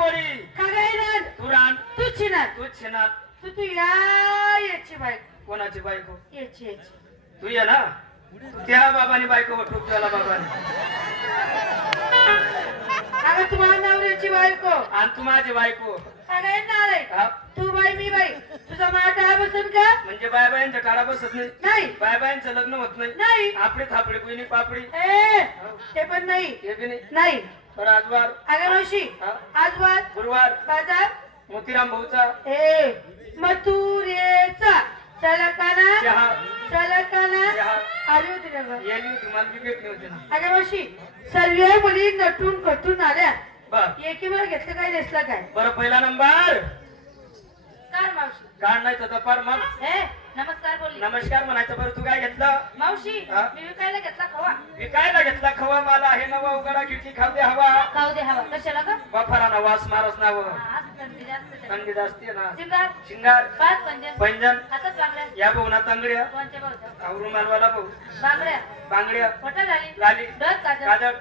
पोरी काय तू रान तू चिनार तू याची बायको कोणाची बायको याची तू ये ना त्या बाबानी बायको टोपीवाला बाबानी अगं तुम्हाला नवऱ्याची बायको आणि तू माझी बायको अगं नालाय तू बाई मी बाई तुझा मला टाळा बसून का म्हणजे बायबायांचा टाळा बसत नाही बायबायांचं लग्न होत नाही आपली थापडी कुणी पापडी ते पण नाही ते बी नाही तर आजवार अगं मावशी आजवार गुरुवार बाजार मोतीराम भाऊचा मथुरेचा चलकाना चहा आली होती ना गं याली होती मला विकेट नव्हती ना अगं मावशी सर्व मुली नटून कटून आल्या बर एकीवर घेतलं काय नेसलं काय बरं पहिला नंबर काय मावशी काढ नाही तर पार मग नमस्कार बोलली नमस्कार म्हणायचं बरं तू काय घेतलं मावशी मी विकायला घेतला खवा विकायला घेतला खवा मला हे नवा उघडा खिडकी खाऊ दे हवा कशाला का बफारा ना वास मारस नाव थंडी जास्ती आहे ना शिंगार पैंजन या भाऊ ना तंगड्या आवरून मालवाला भाऊ बांगड्या लाली काजळ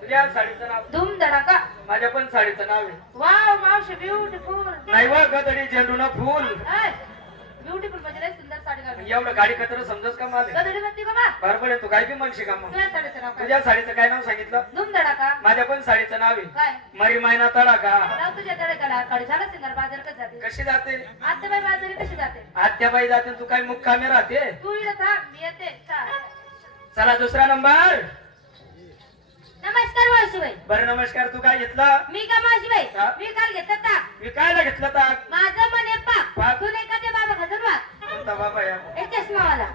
तुझ्या साडीचं नाव धूम धडाका माझ्या पण साडीचं नाव आहे वाव मावशी ब्युटिफुल नाही व गदडी झेंडू ना फुल ब्युटिफुल म्हणजे लय सुंदर साडी घालून एवढं गाडी कतर समजस का मला गदडी म्हणते बाबा बरोबर आहे तू काय बी म्हणशी का मग तुझ्या साडीचं नाव काय तुझ्या साडीचं काय नाव सांगितलं धूम धडाका माझ्या पण साडीचं नाव आहे काय मरी मायना तडाका नाव तुझ्या धडाकाला कडे झाला सिंगर बाजार कसं जाते कशी जाते आत्याबाई बाजारी कशी जाते आत्याबाई जाते तू काय मुक्कामी राहते तू इथं थांब मी येते चला दुसरा नंबर नमस्कार मावशीबाई बरं नमस्कार तू काय घेतलं मी का मावशीबाई मी काल घेतलं ताक विकायला घेतलं ताक माझं म्हणे पाक पाक. तू नाही का ते बाबा खजूर वाग कोणता बाबा या चष्मावाला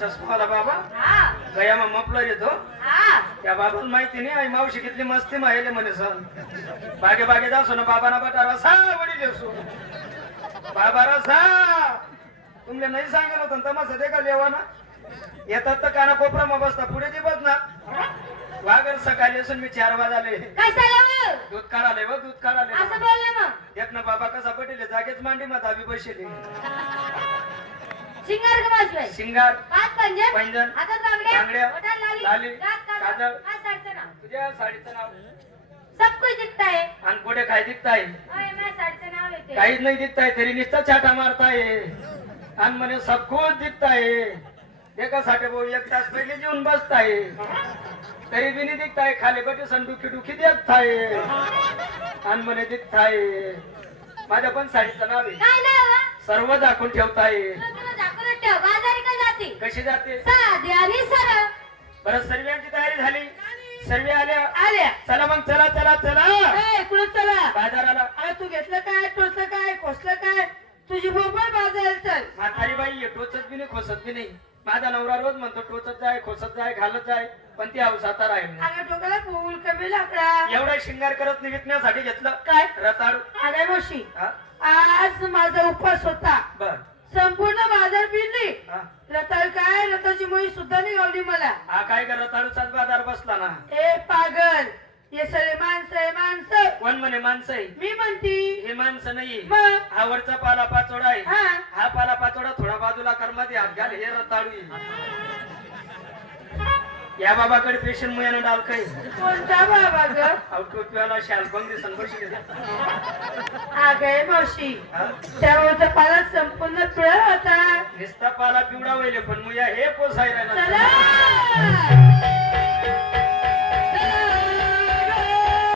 चष्मावाला बाबा हा गया मग मपला येतो हा त्या बाबाला माहिती नाही आई मावशी कितली मस्ती माहिले म्हणे सण बागे बागे जासो ना बाबा ना बटारा सा वडील येसो बाबा रसा तुमले नाही सांगेल होतं तमाशा दे का लेवा ना येतात तर काना कोपरा मग बसता पुढे दिवस ना वागर सकाळी असून मी 4 वाजले काय झालं दूध काढाले व दूध काढाले असं बोललं मग एक ना बाबा कसा पटेल जागेच मांडी मग दाबी बसले शिंगार का मावशीबाई शिंगार हात पंजन पैंजण हातात बांगड्या बांगड्या, लाली लाली, काजळ काजळ. हा साडीचं नाव तुझ्या साडीचं नाव सब कुछ दिखता है आणि पुढे काय दिखताय अरे मैं साडीचं नाव येते काहीच नाही दिखताय तरी नुसतं छाटा मारताय आणि म्हणे सब कुछ दिखताय एकासाठी भाऊ 1 तास पहिले जेवून बसताय तरी बी नाही दिखताय खाली बटे संडुखी डुखी देताय आणि म्हणे दिखताय माझ्या पण साडीचं नाव आहे काय नाव सर्व दाखवून ठेवताय तुला दाखवून ठेव बाजारी का जाते कशी जाते साधी आणि सरळ बरं सर्वांची तयारी झाली सर्व आल्या चला मग चला चला चला कुठं चला बाजाराला अरे तू घेतलं काय टोचलं काय खोसलं काय तुझी बोबा बाजार चल म्हातारी बाई टोचत बी नाही खोसत बी नाही माझा नवरा रोज म्हणतो टोचत जाय खोसत जाय घालत जाय पण ती अवसाता राहील अगं डोक्याला फूल कमी लाकडा एवढा शिंगार करत नाही विकण्यासाठी घेतलं काय रताळू अरे मावशी आज माझा उपवास होता बर संपूर्ण बाजार फिरली हा. रताळ काय रताची मोही सुद्धा नाही गावली मला हा काय का रताळूचाच बाजार बसला ना ए पागल हे सगळे माणसं कोण म्हणे माणसं आहे मी म्हणती हे माणसं नाही मग हा वरचा पाला पाचोडा आहे हा हा पाला पाचोडा थोडा बाजूला कर्माधी हात घाल हे रताळू आहे. या बाबाकडे पेशंट मुयानं डाल काही कोणता बाबा ग टोपीवाला शाल बंगरी संघर्ष आगे मावशी त्यावरचा पाला संपूर्ण पिळा होता निस्ता पाला पिवळा वहिले पण मुया हे पोसायला चला